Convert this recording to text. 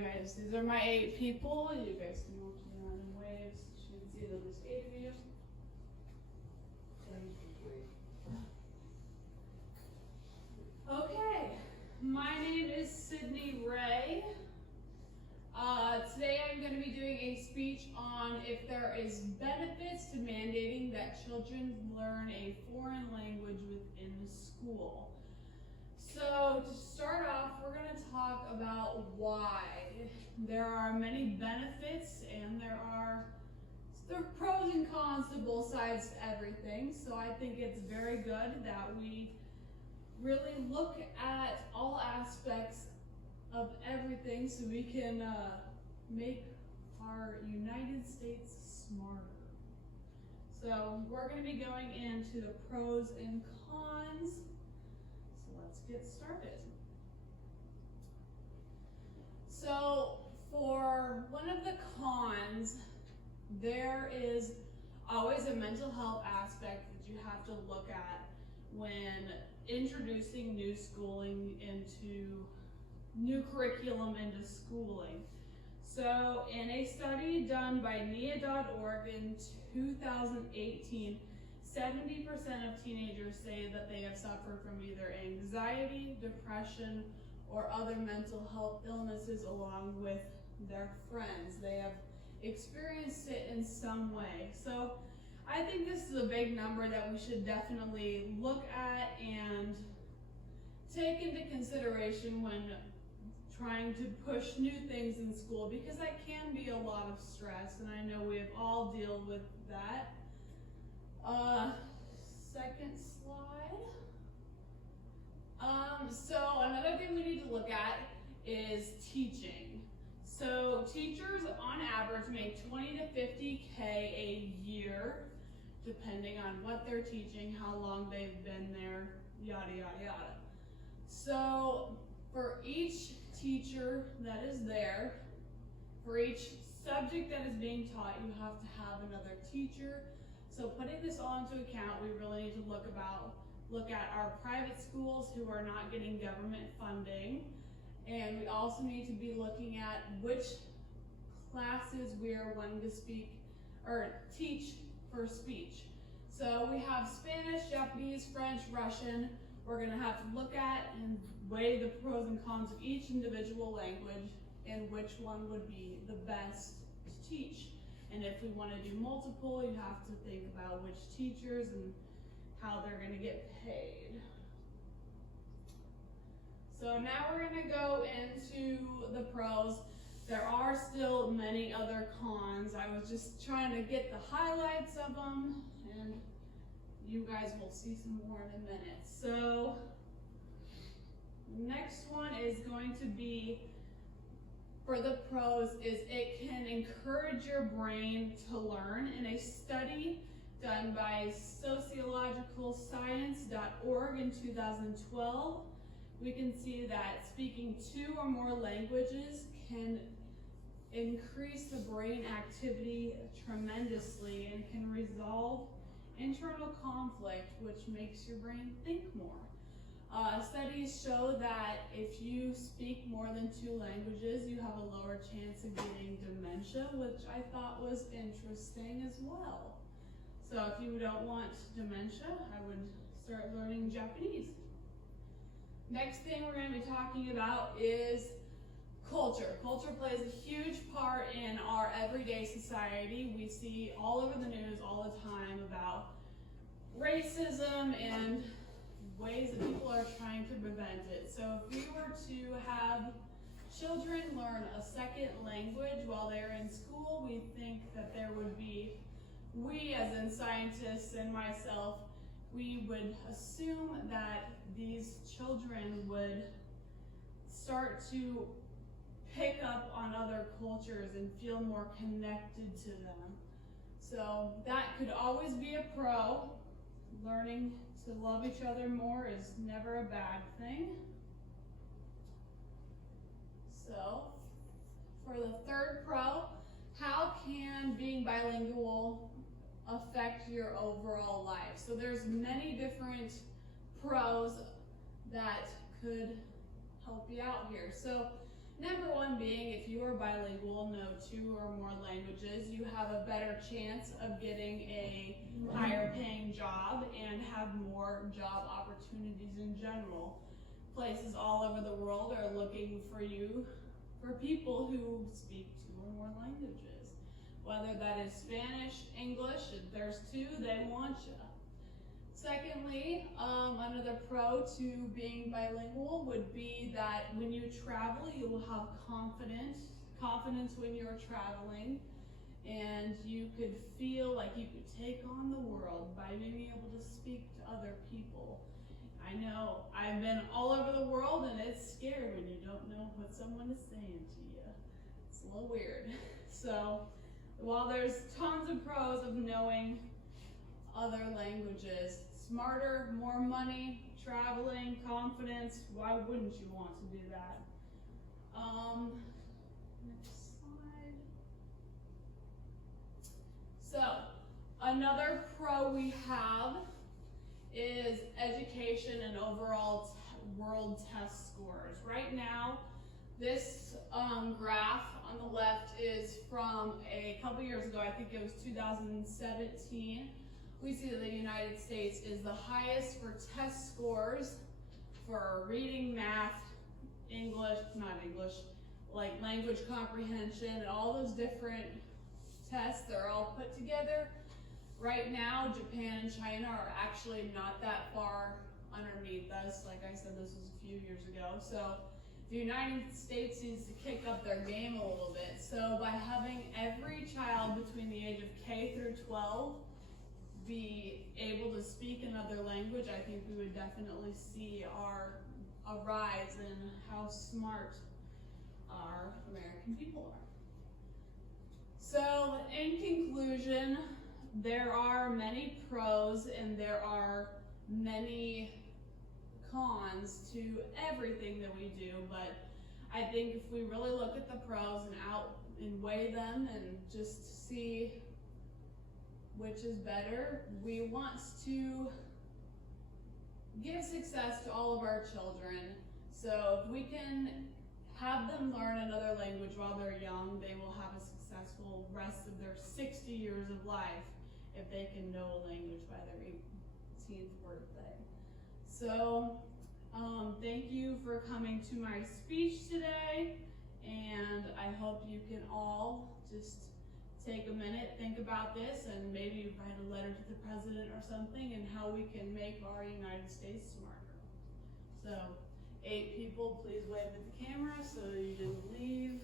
guys. These are my 8 people. You guys can walk around in waves. You can see that there's 8 of you. Okay, my name is Sydney Ray. Today I'm going to be doing a speech on if there is benefits to mandating that children learn a foreign language within the school. So to start off, we're going to talk about why. There are many benefits and there are pros and cons to both sides to everything. So I think it's very good that we really look at all aspects of everything so we can make our United States smarter. So we're going to be going into the pros and cons. So let's get started. So for one of the cons, there is always a mental health aspect that you have to look at when introducing new curriculum into schooling. So in a study done by NIA.org in 2018, 70% of teenagers say that they have suffered from either anxiety, depression, or other mental health illnesses along with their friends. They have experienced it in some way. So I think this is a big number that we should definitely look at and take into consideration when trying to push new things in school, because that can be a lot of stress, and I know we have all dealt with that. Second slide. So another thing we need to look at is teaching. So teachers on average make 20 to 50K a year, depending on what they're teaching, how long they've been there, yada, yada, yada. So for each teacher that is there, for each subject that is being taught, you have to have another teacher. So putting this all into account, we really need to look at our private schools who are not getting government funding. And we also need to be looking at which classes we are wanting to teach for speech. So we have Spanish, Japanese, French, Russian. We're going to have to look at and weigh the pros and cons of each individual language and which one would be the best to teach. And if we want to do multiple, you have to think about which teachers and how they're going to get paid. So now we're going to go into the pros. There are still many other cons. I was just trying to get the highlights of them, and you guys will see some more in a minute. So next one is going to be, for the pros, is it can encourage your brain to learn. In a study done by sociologicalscience.org in 2012, we can see that speaking 2 or more languages can increase the brain activity tremendously and can resolve internal conflict, which makes your brain think more. Studies show that if you speak more than 2 languages, you have a lower chance of getting dementia, which I thought was interesting as well. So if you don't want dementia, I would start learning Japanese. Next thing we're going to be talking about is culture. Culture plays a huge part in our everyday society. We see all over the news all the time about racism and ways that people are trying to prevent it. So if we were to have children learn a second language while they're in school, we think that there would be, we as in scientists and myself, we would assume that these children would start to pick up on other cultures and feel more connected to them. So that could always be a pro. Learning to love each other more is never a bad thing. So for the third pro, how can being bilingual affect your overall life? So there's many different pros that could help you out here. So Number one being, if you are bilingual, know 2 or more languages, you have a better chance of getting a higher paying job and have more job opportunities in general. Places all over the world are looking for you, for people who speak 2 or more languages. Whether that is Spanish, English, if there's 2, they want you. Secondly, another pro to being bilingual would be that when you travel, you will have confidence when you're traveling, and you could feel like you could take on the world by being able to speak to other people. I know I've been all over the world, and it's scary when you don't know what someone is saying to you. It's a little weird. So while there's tons of pros of knowing other languages, smarter, more money, traveling, confidence, why wouldn't you want to do that? Next slide. So, another pro we have is education and overall world test scores. Right now, this graph on the left is from a couple years ago, I think it was 2017. We see that the United States is the highest for test scores for reading, math, like language comprehension, and all those different tests, they're all put together. Right now, Japan and China are actually not that far underneath us. Like I said, this was a few years ago. So the United States needs to kick up their game a little bit. So by having every child between the age of K through 12 be able to speak another language, I think we would definitely see a rise in how smart our American people are. So in conclusion, there are many pros and there are many cons to everything that we do, but I think if we really look at the pros and weigh them and just see which is better, we want to give success to all of our children. So if we can have them learn another language while they're young, they will have a successful rest of their 60 years of life if they can know a language by their 18th birthday. So thank you for coming to my speech today, and I hope you can all just take a minute, think about this, and maybe write a letter to the president or something, and how we can make our United States smarter. So 8 people, please wave at the camera so you didn't leave.